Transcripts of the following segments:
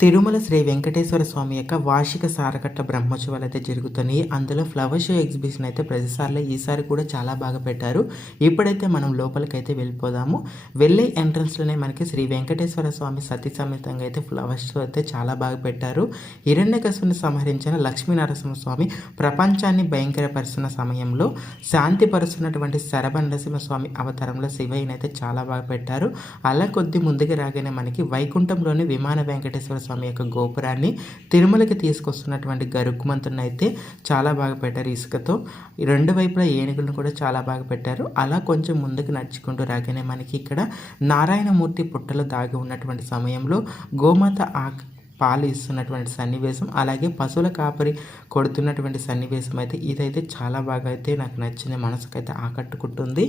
తిరుమల శ్రీ వెంకటేశ్వర స్వామి యొక్క వార్షిక సారకట్ట బ్రహ్మోత్సవాలు అయితే జరుగుతున్నాయి. అందులో ఫ్లవర్ షో ఎగ్జిబిషన్ అయితే ప్రతిసారిలో ఈసారి కూడా చాలా బాగా పెట్టారు. ఇప్పుడైతే మనం లోపలికి అయితే వెళ్ళిపోదాము. వెళ్ళే ఎంట్రన్స్లోనే మనకి శ్రీ వెంకటేశ్వర స్వామి సతీ సమేతంగా అయితే ఫ్లవర్ షో అయితే చాలా బాగా పెట్టారు. హిరణ్యకశుని సంహరించిన లక్ష్మీనరసింహ స్వామి ప్రపంచాన్ని భయంకరపరుస్తున్న సమయంలో శాంతిపరుస్తున్నటువంటి శరభ నరసింహ స్వామి అవతారంలో శివయ్యనైతే చాలా బాగా పెట్టారు. అలా కొద్ది ముందుకు రాగానే మనకి వైకుంఠంలోని విమాన వెంకటేశ్వర స్వామి యొక్క గోపురాన్ని తిరుమలకి తీసుకొస్తున్నటువంటి గరుకుమంతుని అయితే చాలా బాగా పెట్టారు ఇసుకతో. రెండు వైపులా ఏనుగులను కూడా చాలా బాగా పెట్టారు. అలా కొంచెం ముందుకు నడుచుకుంటూ రాగానే మనకి ఇక్కడ నారాయణమూర్తి పుట్టలో దాగి ఉన్నటువంటి సమయంలో గోమాత ఆ పాలు ఇస్తున్నటువంటి సన్నివేశం అలాగే పశువుల కాపరి కొడుతున్నటువంటి సన్నివేశం అయితే ఇదైతే చాలా బాగా అయితే నాకు నచ్చింది మనసుకైతే ఆకట్టుకుంటుంది.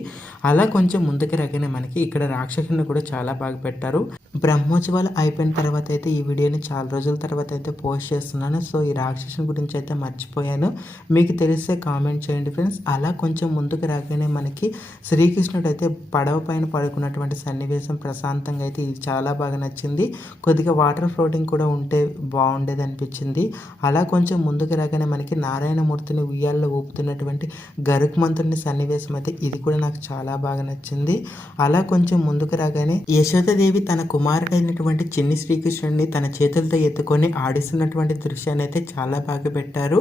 అలా కొంచెం ముందుకు రాగానే మనకి ఇక్కడ రాక్షసుని కూడా చాలా బాగా పెట్టారు. బ్రహ్మోత్సవాలు అయిపోయిన తర్వాత అయితే ఈ వీడియోని చాలా రోజుల తర్వాత అయితే పోస్ట్ చేస్తున్నాను. సో ఈ రాక్షసుని గురించి అయితే మర్చిపోయాను. మీకు తెలిస్తే కామెంట్ చేయండి ఫ్రెండ్స్. అలా కొంచెం ముందుకు రాగానే మనకి శ్రీకృష్ణుడు అయితే పడవ పైన పడుకున్నటువంటి సన్నివేశం ప్రశాంతంగా అయితే ఇది చాలా బాగా నచ్చింది. కొద్దిగా వాటర్ ఫ్లోటింగ్ కూడా ఉంటే బాగుండేది అనిపించింది. అలా కొంచెం ముందుకు రాగానే మనకి నారాయణమూర్తిని ఉయ్యాల్లో ఊపుతున్నటువంటి గరుక్మంతుని సన్నివేశం అయితే ఇది కూడా నాకు చాలా బాగా నచ్చింది. అలా కొంచెం ముందుకు రాగానే యశోదదేవి తన కుమారుడైనటువంటి చిన్ని శ్రీకృష్ణుడిని తన చేతులతో ఎత్తుకొని ఆడిస్తున్నటువంటి దృశ్యాన్ని అయితే చాలా బాగా పెట్టారు.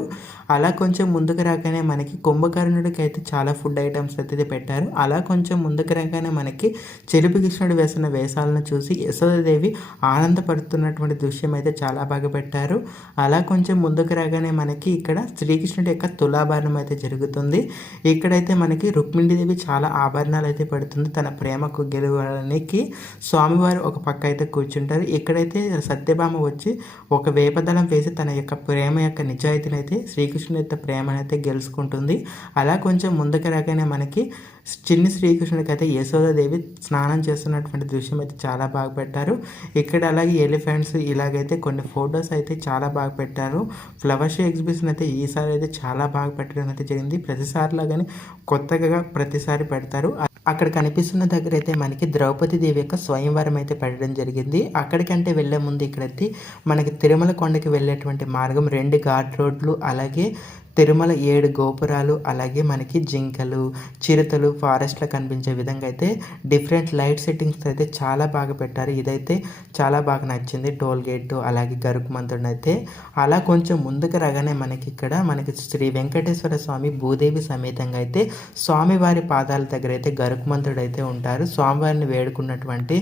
అలా కొంచెం ముందుకు రాగానే మనకి కుంభకర్ణుడికి అయితే చాలా ఫుడ్ ఐటమ్స్ అయితే పెట్టారు. అలా కొంచెం ముందుకు రాగానే మనకి చెలుపు కృష్ణుడు వేసిన వేషాలను చూసి యశోదదేవి ఆనందపడుతున్నటువంటి దృశ్యం అయితే చాలా బాగా పెట్టారు. అలా కొంచెం ముందుకు రాగానే మనకి ఇక్కడ శ్రీకృష్ణుడి యొక్క తులాభరణం అయితే జరుగుతుంది. ఇక్కడైతే మనకి రుక్మిణీదేవి చాలా ఆభరణాలు అయితే పెడుతుంది. తన ప్రేమకు గెలవడానికి స్వామివారు ఒక పక్క అయితే కూర్చుంటారు. ఇక్కడైతే సత్యభామ వచ్చి ఒక వేపదళం వేసి తన యొక్క ప్రేమ యొక్క నిజాయితీని అయితే శ్రీకృష్ణుడి యొక్క ప్రేమనైతే గెలుచుకుంటుంది. అలా కొంచెం ముందుకు రాగానే మనకి చిన్ని శ్రీకృష్ణుడికి అయితే యశోదాదేవి స్నానం చేస్తున్నటువంటి దృశ్యం అయితే చాలా బాగా పెట్టారు. ఇక్కడ అలాగే ఎలిఫెంట్స్ ఇలాగైతే కొన్ని ఫొటోస్ అయితే చాలా బాగా పెట్టారు. ఫ్లవర్ షో ఎగ్జిబిషన్ అయితే ఈసారి అయితే చాలా బాగా పెట్టడం అయితే జరిగింది. ప్రతిసారి లాగానే కొత్తగా ప్రతిసారి పెడతారు. అక్కడ కనిపిస్తున్న దగ్గర అయితే మనకి ద్రౌపది దేవి యొక్క స్వయంవరం అయితే పెట్టడం జరిగింది. అక్కడికంటే వెళ్ళే ముందు ఇక్కడైతే మనకి తిరుమల కొండకి వెళ్ళేటువంటి మార్గం రెండు ఘాట్ రోడ్లు అలాగే తిరుమల ఏడు గోపురాలు అలాగే మనకి జింకలు చిరుతలు ఫారెస్ట్లో కనిపించే విధంగా అయితే డిఫరెంట్ లైట్ సెట్టింగ్స్ అయితే చాలా బాగా పెట్టారు. ఇదైతే చాలా బాగా నచ్చింది. టోల్ గేట్ అలాగే గరుకుమంతుడు అయితే అలా కొంచెం ముందుకు రాగానే మనకి ఇక్కడ మనకి శ్రీ వెంకటేశ్వర స్వామి భూదేవి సమేతంగా అయితే స్వామివారి పాదాల దగ్గర అయితే గరుకుమంతుడు అయితే ఉంటారు. స్వామివారిని వేడుకున్నటువంటి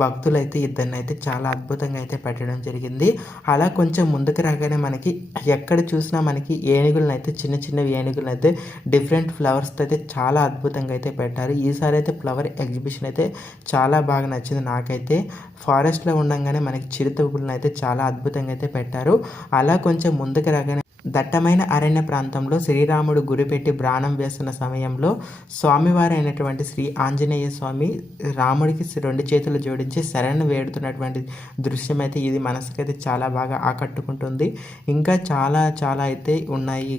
భక్తులు అయితే ఇద్దరిని అయితే చాలా అద్భుతంగా అయితే పెట్టడం జరిగింది. అలా కొంచెం ముందుకు రాగానే మనకి ఎక్కడ చూసినా మనకి ఏ ఏనుగులను అయితే చిన్న చిన్న ఏనుగులను అయితే డిఫరెంట్ ఫ్లవర్స్తో అయితే చాలా అద్భుతంగా అయితే పెట్టారు. ఈసారి అయితే ఫ్లవర్ ఎగ్జిబిషన్ అయితే చాలా బాగా నచ్చింది నాకైతే. ఫారెస్ట్లో ఉండగానే మనకి చిరుతపులను అయితే చాలా అద్భుతంగా అయితే పెట్టారు. అలా కొంచెం ముందుకు రాగానే దట్టమైన అరణ్య ప్రాంతంలో శ్రీరాముడు గురిపెట్టి ప్రాణం వేస్తున్న సమయంలో స్వామివారి అయినటువంటి శ్రీ ఆంజనేయ స్వామి రాముడికి రెండు చేతులు జోడించి శరణ్ వేడుతున్నటువంటి దృశ్యం అయితే ఇది మనసుకైతే చాలా బాగా ఆకట్టుకుంటుంది. ఇంకా చాలా చాలా అయితే ఉన్నాయి.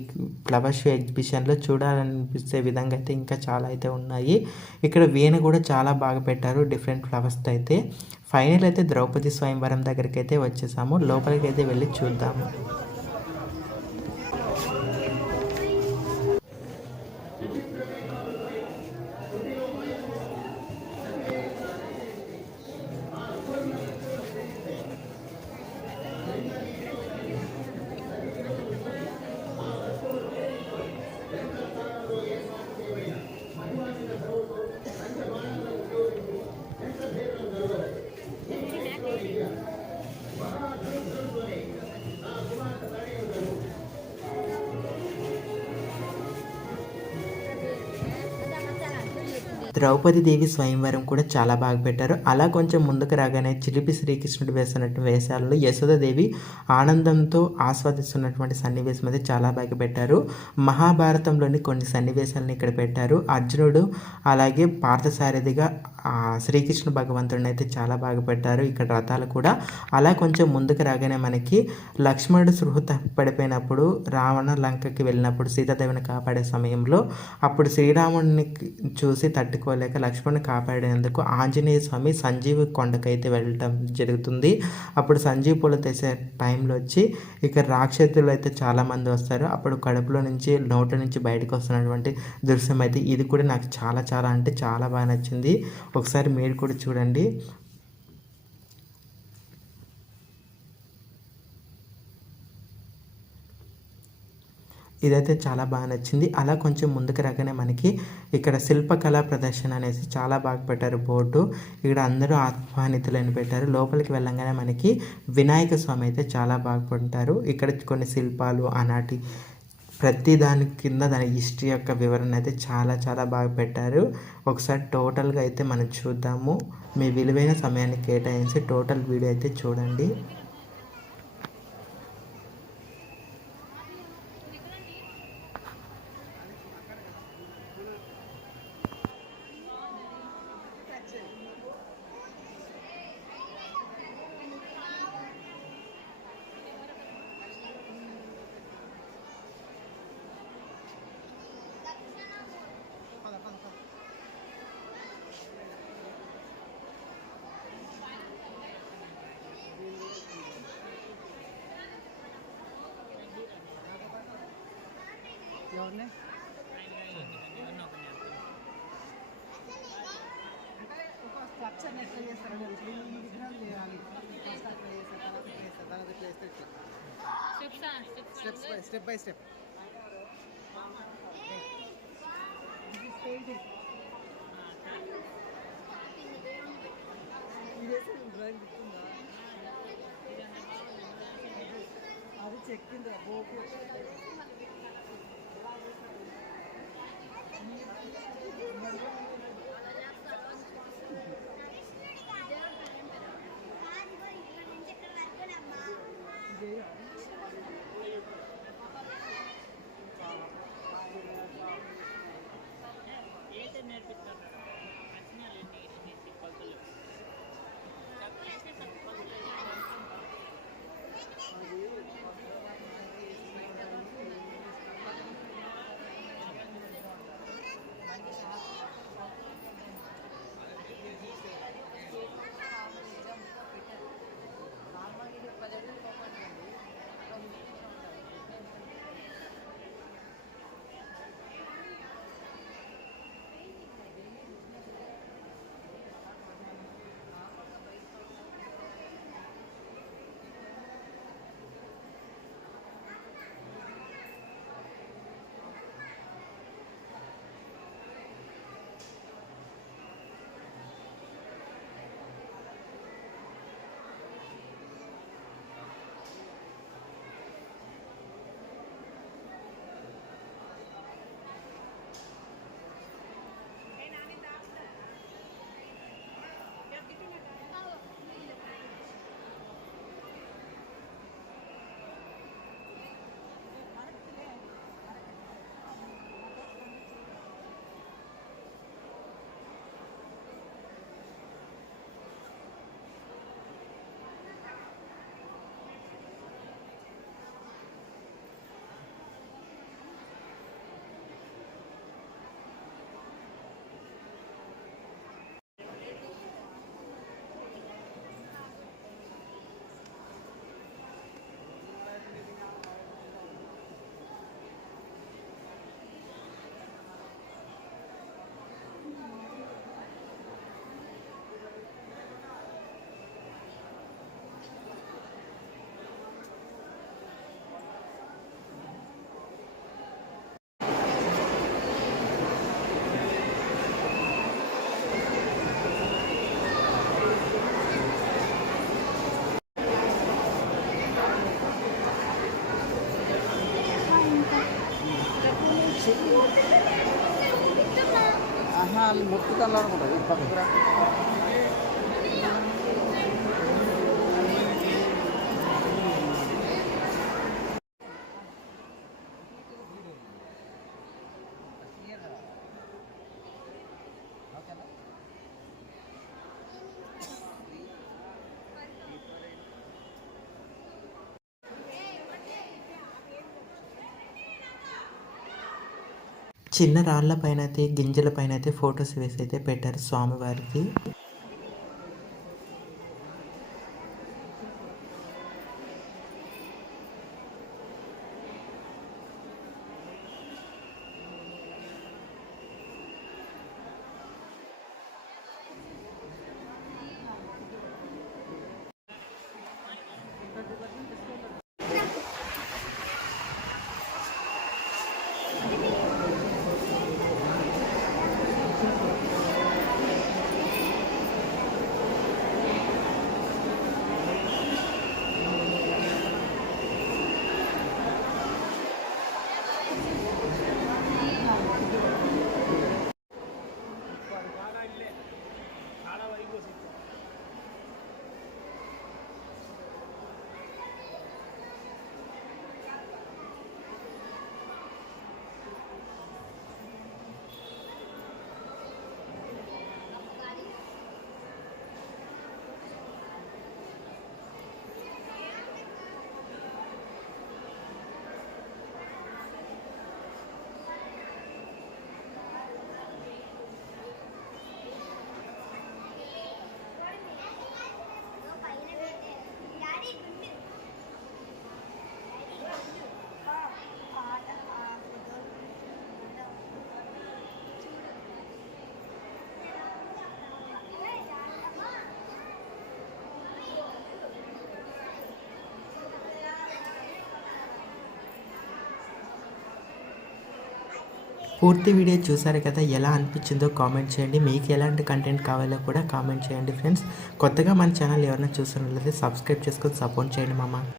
ఫ్లవర్ షో ఎగ్జిబిషన్లో చూడాలనిపిస్తే విధంగా అయితే ఇంకా చాలా అయితే ఉన్నాయి. ఇక్కడ వీణ కూడా చాలా బాగా పెట్టారు. డిఫరెంట్ ఫ్లవర్స్తో అయితే. ఫైనల్ అయితే ద్రౌపది స్వయంవరం దగ్గరికి అయితే వచ్చేసాము. లోపలికి అయితే వెళ్ళి చూద్దాము. ద్రౌపది దేవి స్వయంవరం కూడా చాలా బాగా పెట్టారు. అలా కొంచెం ముందుకు రాగానే చిలిపి శ్రీకృష్ణుడు వేస్తున్నట్టు వేషాలలో యశోదాదేవి ఆనందంతో ఆస్వాదిస్తున్నటువంటి సన్నివేశం అయితే చాలా బాగా పెట్టారు. మహాభారతంలోని కొన్ని సన్నివేశాలను ఇక్కడ పెట్టారు. అర్జునుడు అలాగే పార్థసారథిగా శ్రీకృష్ణ భగవంతుడిని అయితే చాలా బాగా పెట్టారు. ఇక్కడ రథాలు కూడా అలా కొంచెం ముందుకు రాగానే మనకి లక్ష్మణుడు సృహ పడిపోయినప్పుడు రావణ లంకకి వెళ్ళినప్పుడు సీతాదేవిని కాపాడే సమయంలో అప్పుడు శ్రీరాముడిని చూసి తట్టుకోలేక లక్ష్మణుని కాపాడేందుకు ఆంజనేయ స్వామి సంజీవి కొండకైతే వెళ్ళటం జరుగుతుంది. అప్పుడు సంజీవ్ పూలు తెసే టైంలో వచ్చి ఇక్కడ రాక్షసులు అయితే చాలామంది వస్తారు. అప్పుడు కడుపులో నుంచి నోటి నుంచి బయటకు వస్తున్నటువంటి దృశ్యం అయితే ఇది కూడా నాకు చాలా చాలా అంటే చాలా బాగా నచ్చింది. ఒకసారి మీరు కూడా చూడండి. ఇదైతే చాలా బాగా నచ్చింది. అలా కొంచెం ముందుకు రాగానే మనకి ఇక్కడ శిల్పకళా ప్రదర్శన అనేసి చాలా బాగా పెట్టారు బోర్డు. ఇక్కడ అందరూ ఆహ్వానితులని పెట్టారు. లోపలికి వెళ్ళంగానే మనకి వినాయక స్వామి అయితే చాలా బాగా పెట్టారు ఇక్కడ కొన్ని శిల్పాలు ఆనాటి ప్రతి దాని కింద దాని హిస్టరీ యొక్క వివరణ అయితే చాలా చాలా బాగా పెట్టారు. ఒకసారి టోటల్గా అయితే మనం చూద్దాము. మీ విలువైన సమయాన్ని కేటాయించి టోటల్ వీడియో అయితే చూడండి. ఎవరిని అంటే ఒక స్ట్రక్చర్ ఎట్లా చేస్తారంటే ఈ విగ్రహం చేయాలి ఫస్ట్ అట్లా చేస్తారు తర్వాత ఇట్లా చేస్తారు తర్వాత ఇట్లా చేస్తే ఇట్లా steps by step by step painting drawing గుర్తుందా అది చెక్కిందా బోకు ఆహా వాళ్ళు మొత్తుతాను అనుకుంటుంది పక్కకు చిన్న రాళ్ళ పైన అయితే గింజల పైన అయితే ఫొటోస్ వేసి అయితే పెట్టారు స్వామివారికి. పూర్తి వీడియో చూసారు కదా ఎలా అనిపించిందో కామెంట్ చేయండి. మీకు ఎలాంటి కంటెంట్ కావాలో కూడా కామెంట్ చేయండి ఫ్రెండ్స్ కొత్తగా మన ఛానల్ ఎవరైనా చూస్తున్నట్లయితే సబ్స్క్రైబ్ చేసుకొని సపోర్ట్ చేయండి మామ.